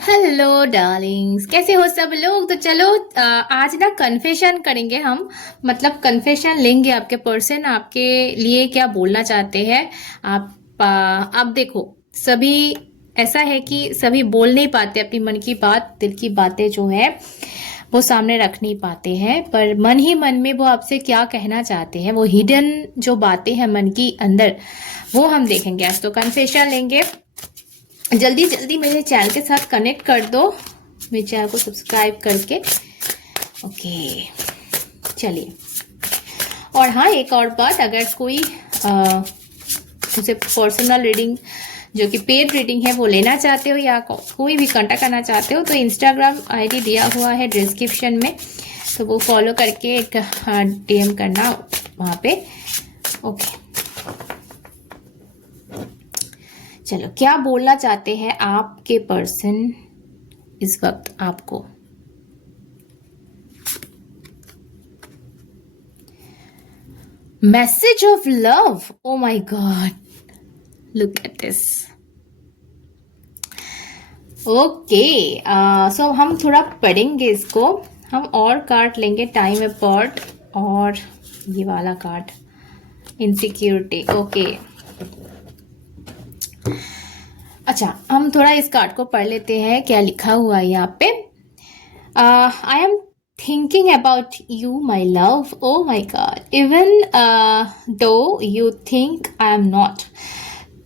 Hello Darling's, कैसे हो सब लोग। तो चलो आज ना कन्फेशन करेंगे हम। मतलब कन्फेशन लेंगे आपके पर्सन आपके लिए क्या बोलना चाहते हैं। अब देखो, सभी ऐसा है कि सभी बोल नहीं पाते अपनी मन की बात, दिल की बातें जो है वो सामने रख नहीं पाते हैं, पर मन ही मन में वो आपसे क्या कहना चाहते हैं, वो हिडन जो बातें हैं मन की अंदर, वो हम देखेंगे आज। तो कन्फेशन लेंगे। जल्दी जल्दी मेरे चैनल के साथ कनेक्ट कर दो, मेरे चैनल को सब्सक्राइब करके। ओके, चलिए। और हाँ, एक और बात, अगर कोई मुझसे पर्सनल रीडिंग जो कि पेड रीडिंग है वो लेना चाहते हो या कोई भी कांटेक्ट करना चाहते हो, तो इंस्टाग्राम आईडी दिया हुआ है डिस्क्रिप्शन में, तो वो फॉलो करके एक डीएम करना वहाँ पे। ओके, चलो, क्या बोलना चाहते हैं आपके पर्सन इस वक्त आपको। Message of love, oh my God, look at this. Okay, so हम थोड़ा पढ़ेंगे इसको। हम और कार्ड लेंगे, टाइम अपार्ट और ये वाला कार्ड इनसिक्योरिटी। ओके, अच्छा, हम थोड़ा इस कार्ड को पढ़ लेते हैं, क्या लिखा हुआ है यहाँ पे। I am thinking about you, my love. Oh my God. Even though you think I am not.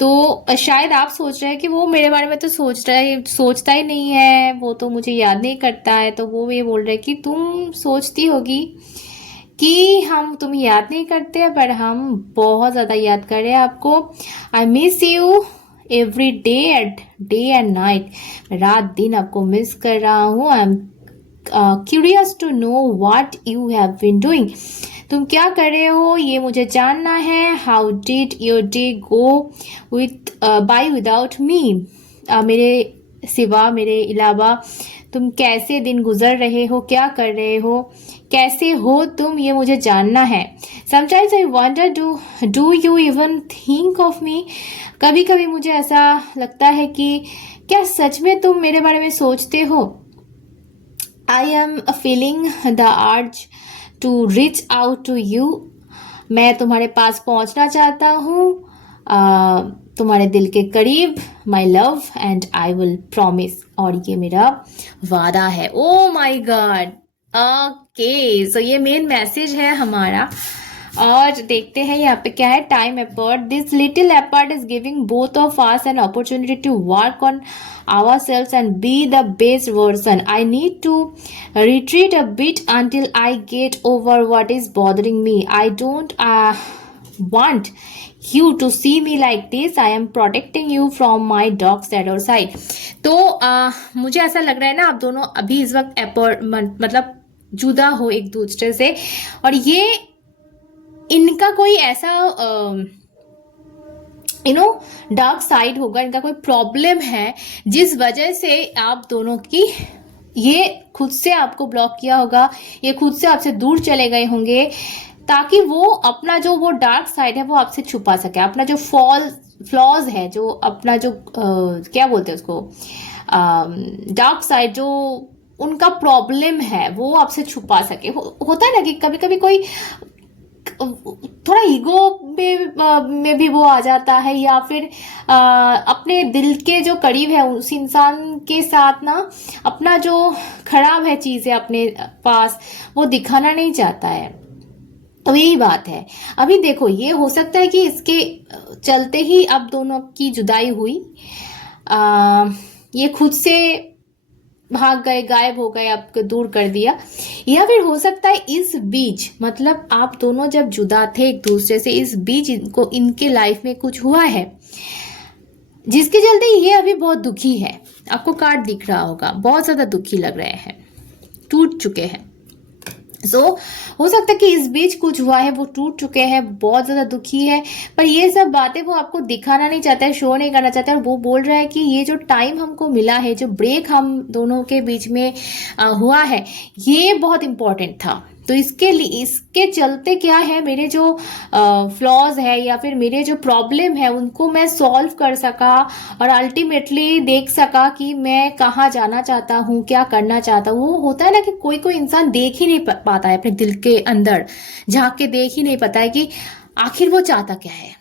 तो शायद आप सोच रहे हैं कि वो मेरे बारे में तो सोचता ही नहीं है, वो तो मुझे याद नहीं करता है। तो वो ये बोल रहे कि तुम सोचती होगी कि हम तुम्हें याद नहीं करते, पर हम बहुत ज़्यादा याद कर रहे हैं आपको। I miss you every day and night. रात दिन आपको मिस कर रहा हूँ। I am curious to know what you have been doing. तुम क्या कर रहे हो ये मुझे जानना है। How did your day go by without me? मेरे सिवा, मेरे अलावा तुम कैसे दिन गुजर रहे हो, क्या कर रहे हो, कैसे हो तुम, ये मुझे जानना है। Sometimes I wonder, do you even think of me? कभी कभी मुझे ऐसा लगता है कि क्या सच में तुम मेरे बारे में सोचते हो। I am feeling the urge to reach out to you. मैं तुम्हारे पास पहुंचना चाहता हूँ, तुम्हारे दिल के करीब। My love and I will promise. और ये मेरा वादा है। Oh my God. Okay, so ये मेन मैसेज है हमारा। और देखते हैं यहाँ पे क्या है। Time apart, this little apart is giving both of us an opportunity to work on ourselves and be the best version. I need to retreat a bit until I get over what is bothering me. I don't want you to see me like this. I am protecting you from my dark shadow side. तो मुझे ऐसा लग रहा है ना, आप दोनों अभी इस वक्त मतलब जुदा हो एक दूसरे से, और ये इनका कोई ऐसा डार्क साइड होगा, इनका कोई प्रॉब्लम है जिस वजह से आप दोनों की ये खुद से आपको ब्लॉक किया होगा, ये खुद से आपसे दूर चले गए होंगे, ताकि वो अपना जो वो डार्क साइड है वो आपसे छुपा सके। अपना जो फ्लॉज है, जो अपना जो क्या बोलते हैं उसको, डार्क साइड जो उनका प्रॉब्लम है वो आपसे छुपा सके। होता है ना कि कभी कभी कोई थोड़ा ईगो में भी वो आ जाता है, या फिर अपने दिल के जो करीब है उस इंसान के साथ ना अपना जो खराब है चीजें अपने पास वो दिखाना नहीं चाहता है। तो यही बात है। अभी देखो, ये हो सकता है कि इसके चलते ही अब दोनों की जुदाई हुई, ये खुद से भाग गए, गायब हो गए, आपको दूर कर दिया। या फिर हो सकता है इस बीच, मतलब आप दोनों जब जुदा थे एक दूसरे से, इस बीच इनको इनके लाइफ में कुछ हुआ है जिसके चलते ये अभी बहुत दुखी है। आपको कार्ड दिख रहा होगा, बहुत ज्यादा दुखी लग रहे हैं, टूट चुके हैं। हो सकता है कि इस बीच कुछ हुआ है, वो टूट चुके हैं, बहुत ज्यादा दुखी है, पर ये सब बातें वो आपको दिखाना नहीं चाहता है, शो नहीं करना चाहता है। और वो बोल रहा है कि ये जो टाइम हमको मिला है, जो ब्रेक हम दोनों के बीच में हुआ है, ये बहुत इंपॉर्टेंट था। तो इसके चलते क्या है, मेरे जो फ्लॉज है या फिर मेरे जो प्रॉब्लम है उनको मैं सॉल्व कर सका और अल्टीमेटली देख सका कि मैं कहाँ जाना चाहता हूँ, क्या करना चाहता हूँ। वो होता है ना कि कोई कोई इंसान देख ही नहीं पाता है अपने दिल के अंदर, झांक के देख ही नहीं पाता है कि आखिर वो चाहता क्या है,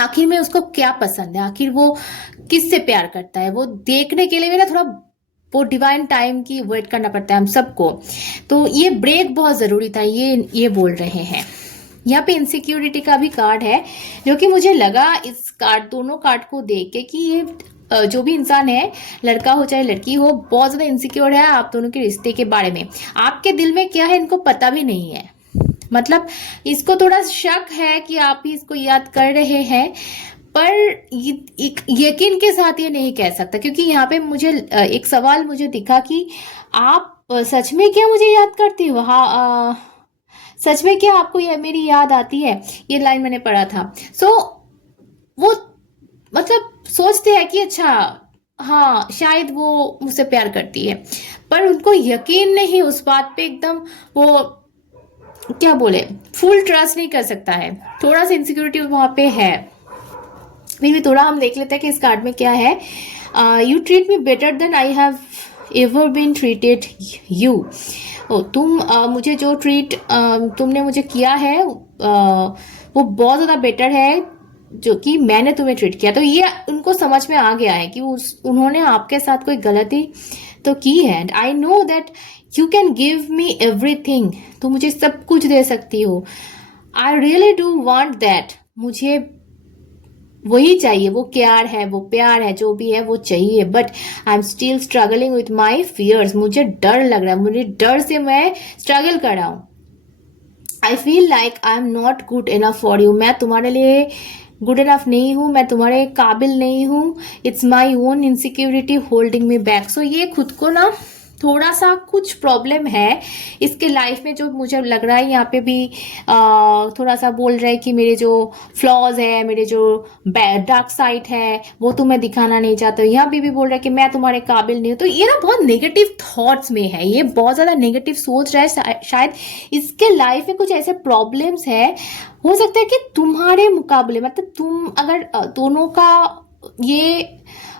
आखिर में उसको क्या पसंद है, आखिर वो किससे प्यार करता है। वो देखने के लिए भी ना थोड़ा वो डिवाइन टाइम की वेट करना पड़ता है हम सबको। तो ये ब्रेक बहुत जरूरी था, ये बोल रहे हैं। यहाँ पे इनसिक्योरिटी का भी कार्ड है, जो कि मुझे लगा इस कार्ड, दोनों कार्ड को देख के कि ये जो भी इंसान है, लड़का हो चाहे लड़की हो, बहुत ज्यादा इनसिक्योर है आप दोनों के रिश्ते के बारे में। आपके दिल में क्या है इनको पता भी नहीं है, मतलब इसको थोड़ा शक है कि आप ही इसको याद कर रहे हैं, पर यकीन के साथ ये नहीं कह सकता, क्योंकि यहाँ पे मुझे एक सवाल मुझे दिखा कि आप सच में क्या मुझे याद करती हो, हाँ सच में क्या आपको मेरी याद आती है, ये लाइन मैंने पढ़ा था। सो वो मतलब सोचते हैं कि अच्छा हाँ शायद वो मुझसे प्यार करती है, पर उनको यकीन नहीं उस बात पे, एकदम वो क्या बोले, फुल ट्रस्ट नहीं कर सकता है, थोड़ा सा इनसिक्योरिटी वहां पे है। फिर भी थोड़ा हम देख लेते हैं कि इस कार्ड में क्या है। You treat me better than I have ever been treated you. तुम मुझे जो ट्रीट तुमने मुझे किया है वो बहुत ज़्यादा बेटर है जो कि मैंने तुम्हें ट्रीट किया। तो ये उनको समझ में आ गया है कि उन्होंने आपके साथ कोई गलती तो की है। And I know that you can give me everything, तुम मुझे सब कुछ दे सकती हो। I really do want that, मुझे वही चाहिए, वो प्यार है, जो भी है वो चाहिए। But I am still struggling with my fears, मुझे डर लग रहा है, मुझे डर से मैं स्ट्रगल कर रहा हूँ। I feel like I am not good enough for you, मैं तुम्हारे लिए गुड इनफ नहीं हूँ, मैं तुम्हारे काबिल नहीं हूँ। It's my own insecurity holding me back. So ये खुद को ना थोड़ा सा कुछ प्रॉब्लम है इसके लाइफ में, जो मुझे लग रहा है यहाँ पे भी थोड़ा सा बोल रहा है कि मेरे जो फ्लॉज है, मेरे जो डार्क साइड है वो तुम्हें दिखाना नहीं चाहते। यहाँ पे भी बोल रहा है कि मैं तुम्हारे काबिल नहीं हूँ। तो ये ना बहुत नेगेटिव थॉट्स में है, ये बहुत ज़्यादा नेगेटिव सोच रहा है। शायद इसके लाइफ में कुछ ऐसे प्रॉब्लम्स है, हो सकता है कि तुम्हारे मुकाबले, मतलब तुम अगर दोनों का ये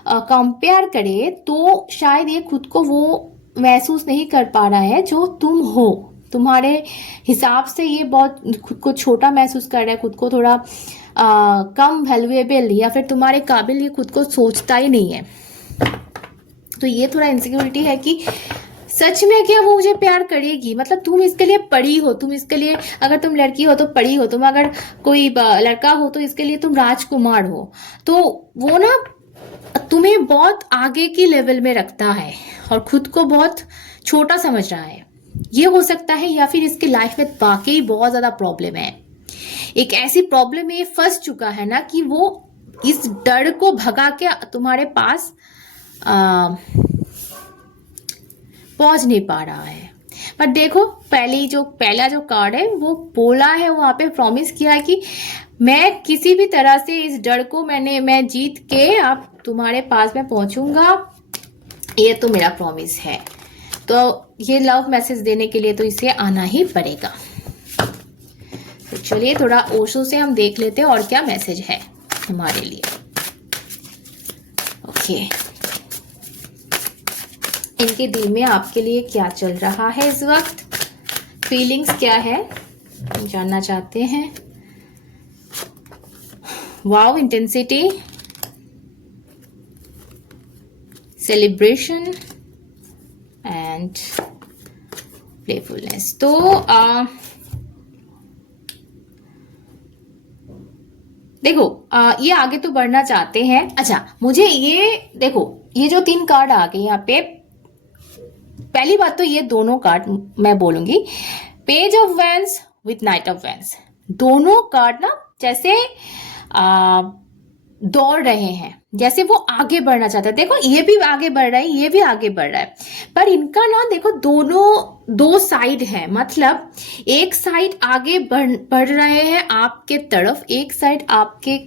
कंपेयर करे तो शायद ये खुद को वो महसूस नहीं कर पा रहा है जो तुम हो। तुम्हारे हिसाब से ये बहुत खुद को छोटा महसूस कर रहा है, खुद को थोड़ा कम वैल्यूएबल या फिर तुम्हारे काबिल ये खुद को सोचता ही नहीं है। तो ये थोड़ा इनसिक्योरिटी है कि सच में क्या वो मुझे प्यार करेगी, मतलब तुम इसके लिए पढ़ी हो, तुम इसके लिए, अगर तुम लड़की हो तो पढ़ी हो, तुम अगर कोई लड़का हो तो इसके लिए तुम राजकुमार हो। तो वो ना तुम्हें बहुत आगे की लेवल में रखता है और खुद को बहुत छोटा समझ रहा है। ये हो सकता है, या फिर इसकी लाइफ में वाकई बहुत ज्यादा प्रॉब्लम है, एक ऐसी प्रॉब्लम में ये फंस चुका है ना कि वो इस डर को भगा के तुम्हारे पास पहुंच नहीं पा रहा है। पर देखो पहला जो कार्ड है वो बोला है, वहां पे प्रॉमिस किया है कि मैं किसी भी तरह से इस डर को मैं जीत के आप तुम्हारे पास में पहुंचूंगा, ये तो मेरा प्रॉमिस है। तो ये लव मैसेज देने के लिए तो इसे आना ही पड़ेगा। तो चलिए थोड़ा ओशो से हम देख लेते हैं और क्या मैसेज है हमारे लिए। ओके, इनके दिल में आपके लिए क्या चल रहा है इस वक्त, फीलिंग्स क्या है, जानना चाहते हैं। वाव, इंटेंसिटी, सेलिब्रेशन एंड प्लेफुलनेस। तो देखो ये आगे तो बढ़ना चाहते हैं। अच्छा, मुझे ये देखो, ये जो 3 कार्ड आ गए यहाँ पे, पहली बात तो ये दोनों कार्ड मैं बोलूंगी, page of vents with night of vents, दोनों कार्ड ना जैसे दौड़ रहे हैं, जैसे वो आगे बढ़ना चाहते हैं। देखो ये भी आगे बढ़ रहा है, ये भी आगे बढ़ रहा है, पर इनका ना देखो दोनों 2 साइड है, मतलब एक साइड आगे बढ़ रहे हैं आपके तरफ, एक साइड आपके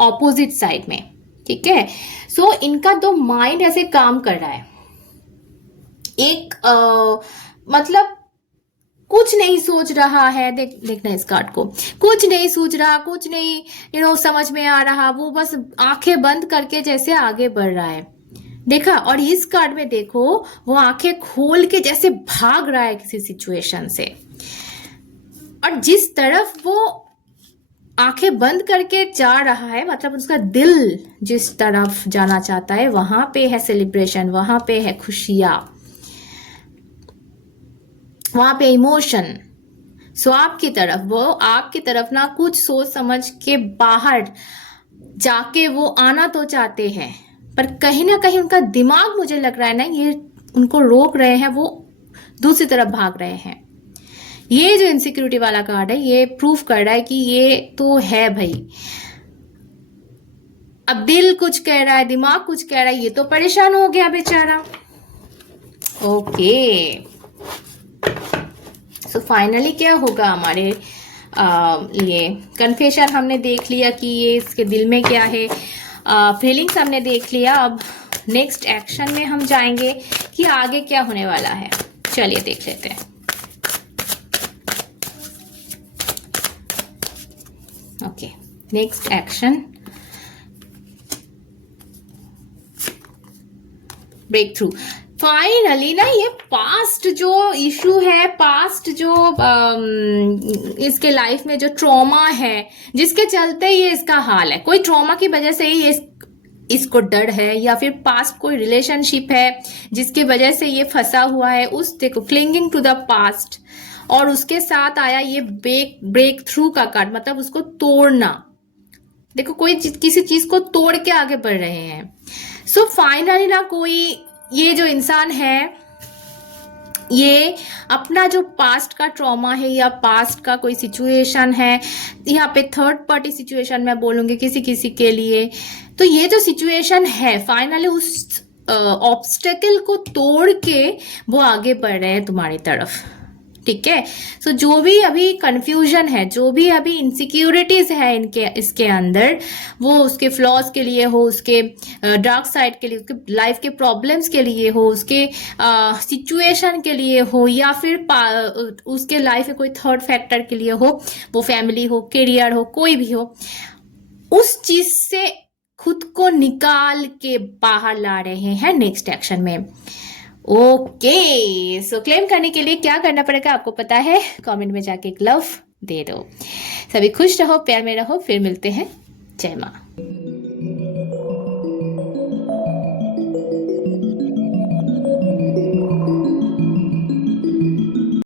ऑपोजिट साइड में, ठीक है। सो इनका 2 माइंड ऐसे काम कर रहा है। एक मतलब कुछ नहीं सोच रहा है, देखना इस कार्ड को, कुछ नहीं सोच रहा, कुछ नहीं समझ में आ रहा, वो बस आंखें बंद करके जैसे आगे बढ़ रहा है, देखा। और इस कार्ड में देखो वो आंखें खोल के जैसे भाग रहा है किसी सिचुएशन से, और जिस तरफ वो आंखें बंद करके जा रहा है, मतलब उसका दिल जिस तरफ जाना चाहता है वहां पे है सेलिब्रेशन, वहां पे है खुशियां, वहां पे इमोशन। सो आपकी तरफ ना कुछ सोच समझ के बाहर जाके वो आना तो चाहते हैं, पर कहीं ना कहीं उनका दिमाग, मुझे लग रहा है ना, ये उनको रोक रहे हैं, वो दूसरी तरफ भाग रहे हैं। ये जो इनसिक्योरिटी वाला कार्ड है ये प्रूफ कर रहा है कि ये तो है भाई, अब दिल कुछ कह रहा है, दिमाग कुछ कह रहा है, ये तो परेशान हो गया बेचारा। ओके, सो फाइनली क्या होगा हमारे लिए? कन्फेशन हमने देख लिया कि ये इसके दिल में क्या है, फीलिंग्स हमने देख लिया। अब नेक्स्ट एक्शन में हम जाएंगे कि आगे क्या होने वाला है। चलिए देख लेते हैं। Okay, next action, breakthrough. Finally ना ये पास्ट जो इशू है, पास्ट जो इसके लाइफ में जो ट्रॉमा है जिसके चलते ये इसका हाल है, कोई ट्रॉमा की वजह से ही ये इसको डर है, या फिर पास्ट कोई रिलेशनशिप है जिसकी वजह से ये फंसा हुआ है, उस देखो क्लिंगिंग टू द पास्ट, और उसके साथ आया ये ब्रेक थ्रू का कार्ड, मतलब उसको तोड़ना। देखो कोई किसी चीज को तोड़ के आगे बढ़ रहे हैं। सो फाइनली ना कोई, ये जो इंसान है ये अपना जो पास्ट का ट्रॉमा है या पास्ट का कोई सिचुएशन है, यहाँ पे थर्ड पार्टी सिचुएशन मैं बोलूंगी किसी किसी के लिए, तो ये जो सिचुएशन है फाइनली उस ऑब्स्टेकल को तोड़ के वो आगे बढ़ रहे हैं तुम्हारी तरफ, ठीक है। सो जो भी अभी कंफ्यूजन है, जो भी अभी इनसिक्योरिटीज है इसके अंदर, वो उसके फ्लॉज के लिए हो, उसके डार्क साइड के लिए, उसके लाइफ के प्रॉब्लम्स के लिए हो, उसके सिचुएशन के लिए हो, या फिर उसके लाइफ में कोई थर्ड फैक्टर के लिए हो, वो फैमिली हो, करियर हो, कोई भी हो, उस चीज से खुद को निकाल के बाहर ला रहे हैं नेक्स्ट एक्शन में। ओके, सो क्लेम करने के लिए क्या करना पड़ेगा आपको पता है, कमेंट में जाके एक लव दे दो। सभी खुश रहो, प्यार में रहो, फिर मिलते हैं। जय माँ।